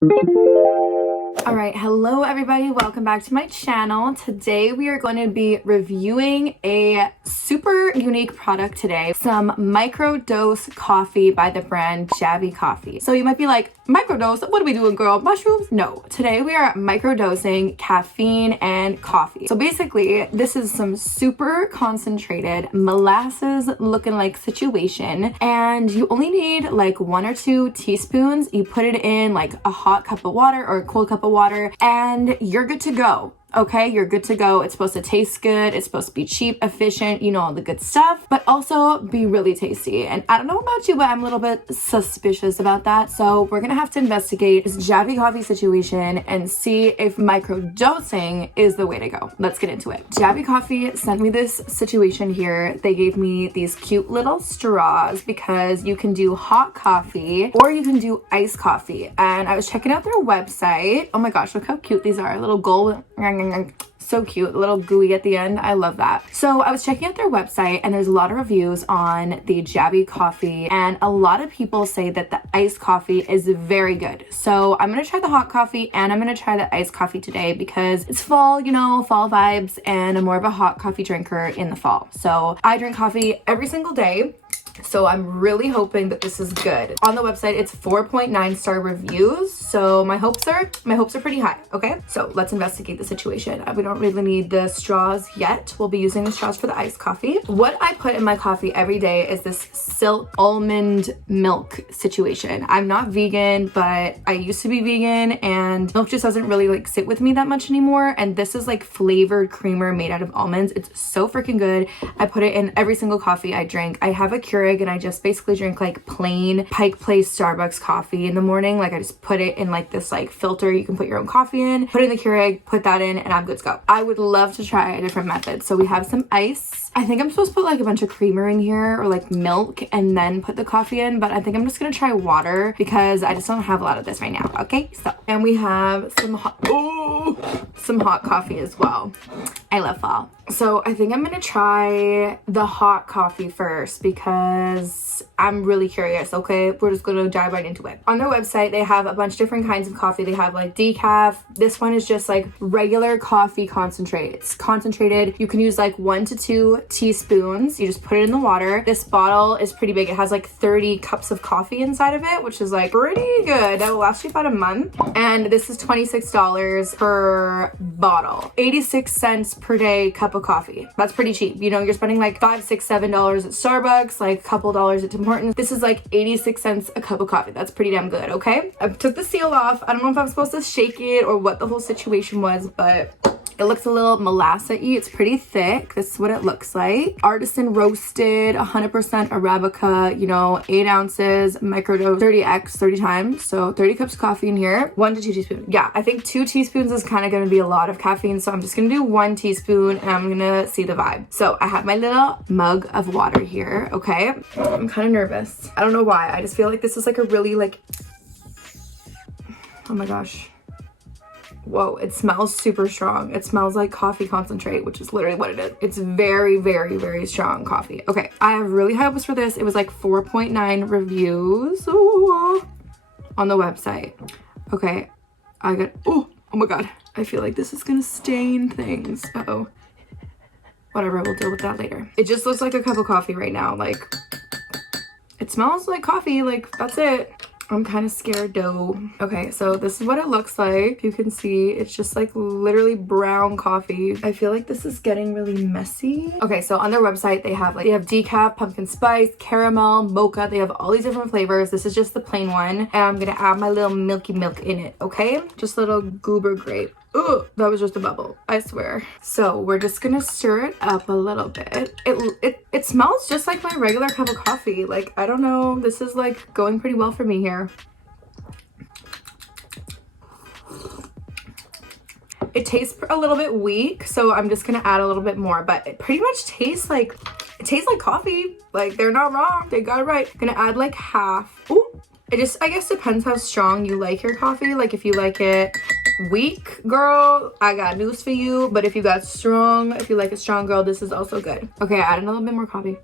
Alright, hello everybody, welcome back to my channel. Today we are going to be reviewing a super unique product today. Some microdose coffee by the brand Javy coffee. So you might be like, microdose? What are we doing, girl? Mushrooms? No. Today we are microdosing caffeine and coffee. So basically, this is some super concentrated molasses looking like situation, and you only need like 1 or 2 teaspoons. You put it in like a hot cup of water or a cold cup of water and you're good to go. Okay, you're good to go. It's supposed to taste good. It's supposed to be cheap, efficient, you know, all the good stuff, but also be really tasty. And I don't know about you, but I'm a little bit suspicious about that. So we're gonna have to investigate this Javy coffee situation and see if microdosing is the way to go. Let's get into it. Javy coffee sent me this situation here. They gave me these cute little straws because you can do hot coffee or you can do iced coffee. And I was checking out their website. Oh my gosh, look how cute these are. Little gold. So cute, a little gooey at the end. I love that. So I was checking out their website and there's a lot of reviews on the Javy coffee, and a lot of people say that the iced coffee is very good. So I'm gonna try the hot coffee and I'm gonna try the iced coffee today because it's fall, you know, fall vibes, and I'm more of a hot coffee drinker in the fall. So I drink coffee every single day. So I'm really hoping that this is good. On the website, it's 4.9 star reviews. So my hopes are pretty high, okay? So let's investigate the situation. We don't really need the straws yet. We'll be using the straws for the iced coffee. What I put in my coffee every day is this silk almond milk situation. I'm not vegan, but I used to be vegan and milk just doesn't really like sit with me that much anymore. And this is like flavored creamer made out of almonds. It's so freaking good. I put it in every single coffee I drink. I have a Keurig and I just basically drink like plain Pike Place Starbucks coffee in the morning. Like I just put it in like this like filter you can put your own coffee in, put it in the Keurig, put that in, and I'm good to go. I would love to try a different method. So we have some ice. I think I'm supposed to put like a bunch of creamer in here or like milk and then put the coffee in, but I think I'm just gonna try water because I just don't have a lot of this right now. Okay, so, and we have some hot coffee as well. I love fall. So I think I'm gonna try the hot coffee first because I'm really curious. Okay, we're just gonna dive right into it. On their website, they have a bunch of different kinds of coffee. They have like decaf. This one is just like regular coffee concentrate. It's concentrated. You can use like 1 to 2 teaspoons. You just put it in the water. This bottle is pretty big. It has like 30 cups of coffee inside of it, which is like pretty good. That will last you about a month. And this is $26 per bottle. 86 cents per day cup of coffee. That's pretty cheap. You know, you're spending like $5, $6, $7 at Starbucks, like a couple dollars at Tim Hortons. This is like 86 cents a cup of coffee. That's pretty damn good, okay? I took the seal off. I don't know if I'm supposed to shake it or what the whole situation was, but it looks a little molassy. It's pretty thick. This is what it looks like. Artisan roasted, 100% Arabica, you know, 8 ounces, microdose, 30x, 30 times. So 30 cups of coffee in here, 1 to 2 teaspoons. Yeah, I think 2 teaspoons is kind of going to be a lot of caffeine. So I'm just going to do 1 teaspoon and I'm going to see the vibe. So I have my little mug of water here. Okay. I'm kind of nervous. I don't know why. I just feel like this is like a really like, oh my gosh. Whoa, it smells super strong. It smells like coffee concentrate, which is literally what it is. It's very, very, very strong coffee. Okay, I have really high hopes for this. It was like 4.9 reviews on the website. Okay, I got, oh my God. I feel like this is gonna stain things. Uh-oh. Whatever, we'll deal with that later. It just looks like a cup of coffee right now. Like, it smells like coffee, like that's it. I'm kind of scared though. Okay, so this is what it looks like. You can see it's just like literally brown coffee. I feel like this is getting really messy. Okay, so on their website, they have decaf, pumpkin spice, caramel, mocha. They have all these different flavors. This is just the plain one. And I'm gonna add my little milky milk in it, okay? Just a little goober grape. Ooh, that was just a bubble, I swear. So we're just gonna stir it up a little bit. It smells just like my regular cup of coffee. Like, I don't know, this is like going pretty well for me here. It tastes a little bit weak, so I'm just gonna add a little bit more, but it pretty much tastes like coffee. Like, they're not wrong, they got it right. I'm gonna add like half. Ooh, it just, I guess, depends how strong you like your coffee. Like, if you like it weak, girl, I got news for you. But if you got strong, if you like a strong girl, this is also good. Okay, add a little bit more coffee.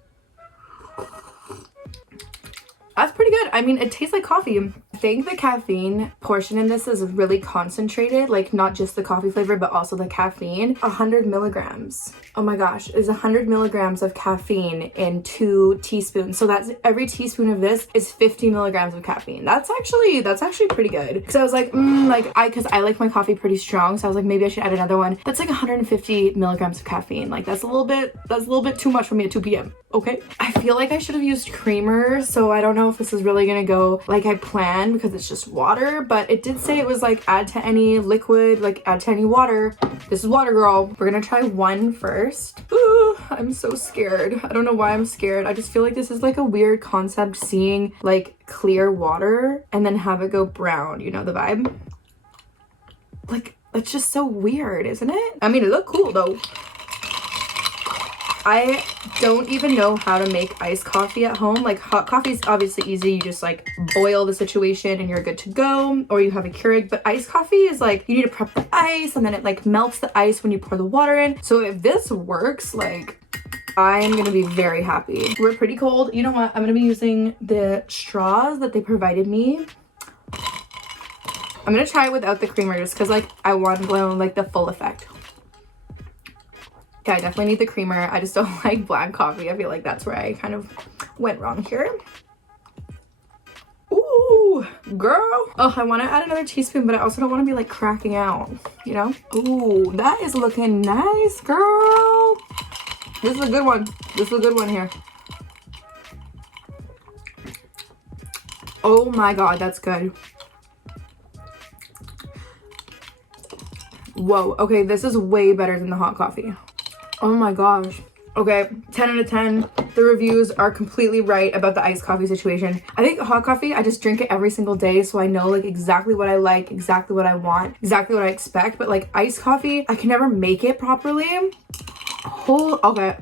That's pretty good. I mean, it tastes like coffee. I think the caffeine portion in this is really concentrated, like not just the coffee flavor, but also the caffeine. 100 milligrams. Oh my gosh, there's 100 milligrams of caffeine in 2 teaspoons. So that's every teaspoon of this is 50 milligrams of caffeine. That's actually pretty good. Because I was like, because I like my coffee pretty strong. So I was like, maybe I should add another one. That's like 150 milligrams of caffeine. Like that's a little bit too much for me at 2 p.m. Okay. I feel like I should have used creamer. So I don't know if this is really gonna go like I planned because it's just water, but it did say it was like add to any liquid, like add to any water. This is water, girl. We're gonna try one first. Ooh, I'm so scared. I don't know why I'm scared. I just feel like this is like a weird concept, seeing like clear water and then have it go brown. You know the vibe? Like, it's just so weird, isn't it? I mean, it looked cool though. I don't even know how to make iced coffee at home. Like hot coffee is obviously easy. You just like boil the situation and you're good to go, or you have a Keurig. But iced coffee is like, you need to prep the ice and then it like melts the ice when you pour the water in. So if this works, like I'm gonna be very happy. We're pretty cold. You know what? I'm gonna be using the straws that they provided me. I'm gonna try it without the creamer just because like I want like the full effect. Yeah, I definitely need the creamer. I just don't like black coffee. I feel like that's where I kind of went wrong here. Ooh, girl. Oh, I want to add another teaspoon, but I also don't want to be like cracking out, you know? Ooh, that is looking nice, girl. This is a good one. This is a good one here. Oh my God, that's good. Whoa, okay, this is way better than the hot coffee. Oh my gosh. Okay, 10 out of 10. The reviews are completely right about the iced coffee situation. I think hot coffee, I just drink it every single day, so I know like exactly what I like, exactly what I want, exactly what I expect. But like iced coffee, I can never make it properly. Okay.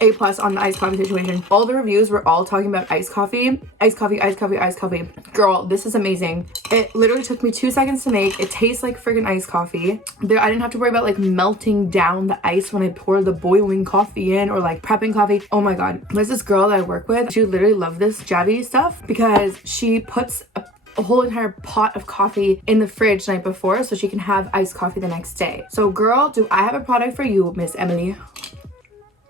A+ on the iced coffee situation. All the reviews were all talking about iced coffee. Iced coffee, iced coffee, iced coffee. Girl, this is amazing. It literally took me 2 seconds to make. It tastes like friggin' iced coffee. I didn't have to worry about like melting down the ice when I pour the boiling coffee in, or like prepping coffee. Oh my God. There's this girl that I work with. She literally loves this Javy stuff because she puts a whole entire pot of coffee in the fridge the night before so she can have iced coffee the next day. So girl, do I have a product for you, Miss Emily.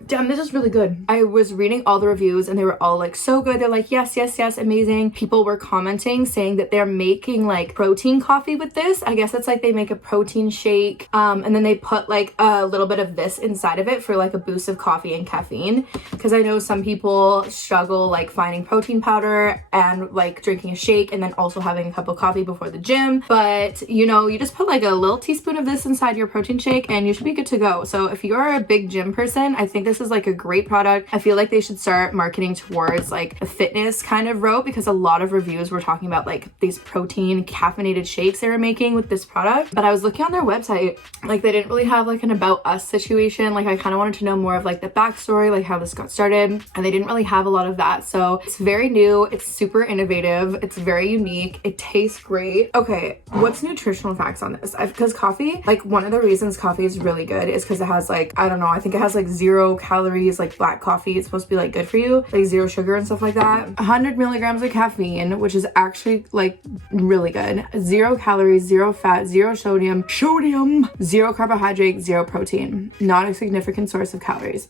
Damn, this is really good. I was reading all the reviews and they were all like so good. They're like, yes, yes, yes, amazing. People were commenting saying that they're making like protein coffee with this. I guess it's like they make a protein shake and then they put like a little bit of this inside of it for like a boost of coffee and caffeine. Because I know some people struggle like finding protein powder and like drinking a shake and then also having a cup of coffee before the gym. But you know, you just put like a little teaspoon of this inside your protein shake and you should be good to go. So if you're a big gym person, I think this is like a great product. I feel like they should start marketing towards like a fitness kind of route, because a lot of reviews were talking about like these protein caffeinated shakes they were making with this product. But I was looking on their website, like they didn't really have like an about us situation. Like I kind of wanted to know more of like the backstory, like how this got started, and they didn't really have a lot of that. So it's very new, it's super innovative, it's very unique, it tastes great. Okay, what's nutritional facts on this? Because coffee, like one of the reasons coffee is really good is because it has like, I don't know, I think it has like 0 calories, like black coffee. It's supposed to be like good for you, like 0 sugar and stuff like that. 100 milligrams of caffeine, which is actually like really good. 0 calories, 0 fat, 0 sodium, 0 carbohydrate, 0 protein. Not a significant source of calories.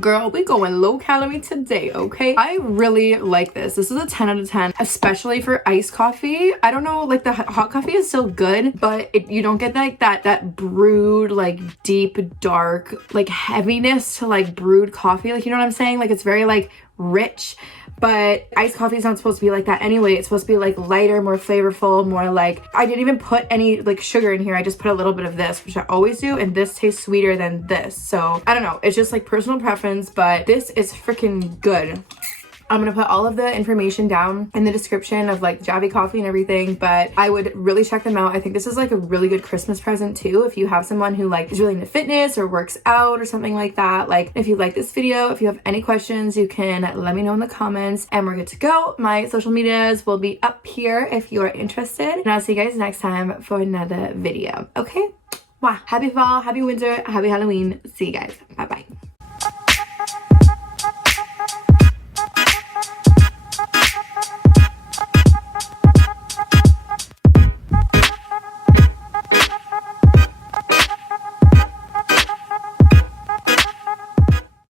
Girl, we going low calorie today, okay? I really like this. This is a 10 out of 10, especially for iced coffee. I don't know, like the hot coffee is still good, but you don't get like that brewed, like deep, dark, like heaviness to like brewed coffee. Like, you know what I'm saying? Like it's very like rich, but iced coffee is not supposed to be like that anyway. It's supposed to be like lighter, more flavorful, more like, I didn't even put any like sugar in here. I just put a little bit of this, which I always do, and this tastes sweeter than this. So I don't know, it's just like personal preference, but this is freaking good. I'm gonna put all of the information down in the description of like Javy coffee and everything, but I would really check them out. I think this is like a really good Christmas present too, if you have someone who like is really into fitness or works out or something like that. Like if you like this video, if you have any questions, you can let me know in the comments and we're good to go. My social medias will be up here if you are interested, and I'll see you guys next time for another video. Okay, wow, happy fall, happy winter, happy Halloween. See you guys. Bye bye.